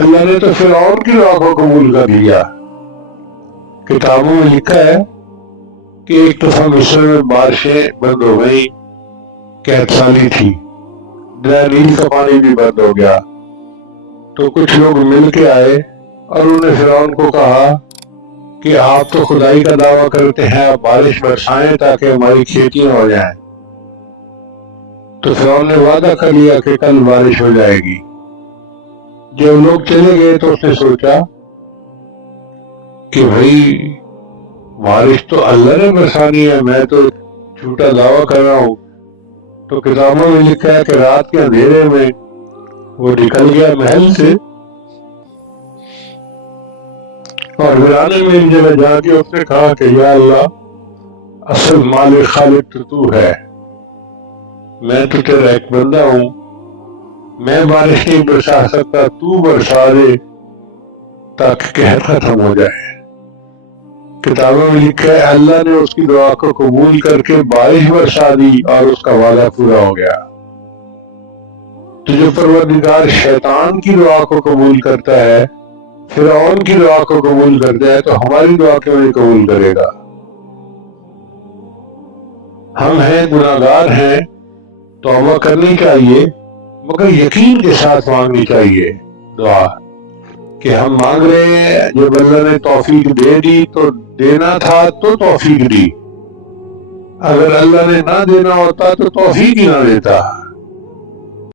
اللہ نے تو فرعون کی دعا کو قبول کر لیا۔ کتابوں میں لکھا ہے کہ ایک دفعہ مصر میں بارشیں بند ہو گئی، قحط سالی تھی، نیل کا پانی بھی بند ہو گیا۔ تو کچھ لوگ مل کے آئے اور انہوں نے فرعون کو کہا کہ آپ تو خدائی کا دعویٰ کرتے ہیں، آپ بارش برسائیں تاکہ ہماری کھیتیاں ہو جائیں۔ تو فرعون نے وعدہ کر لیا کہ کل بارش ہو جائے گی۔ جب لوگ چلے گئے تو اس نے سوچا کہ بھائی بارش تو اللہ نے برسانی ہے، میں تو جھوٹا دعویٰ کر رہا ہوں۔ تو کتابوں میں لکھا ہے کہ رات کے اندھیرے میں وہ نکل گیا محل سے اور ویرانے میں ایک جگہ جا کے اس نے کہا کہ یا اللہ، اصل مالک خالق تو ہے، میں تو تیرا ایک بندہ ہوں، میں بارش نہیں برسا سکتا، تو برسا دے تاکہ قحط ختم ہو جائے۔ کتابوں میں لکھا ہے اللہ نے اس کی دعا کو قبول کر کے بارش برسا دی اور اس کا وعدہ پورا ہو گیا۔ تو جو پروردگار شیطان کی دعا کو قبول کرتا ہے، فرعون کی دعا کو قبول کرتا ہے، تو ہماری دعا کیوں نہیں قبول کرے گا؟ ہم ہیں، گناہگار ہیں، توبہ کرنی چاہیے، مگر یقین کے ساتھ مانگنی چاہیے دعا کہ ہم مانگ رہے ہیں، جب اللہ نے توفیق دے دی تو دینا تھا تو توفیق دی، اگر اللہ نے نہ دینا ہوتا تو توفیق ہی نہ دیتا۔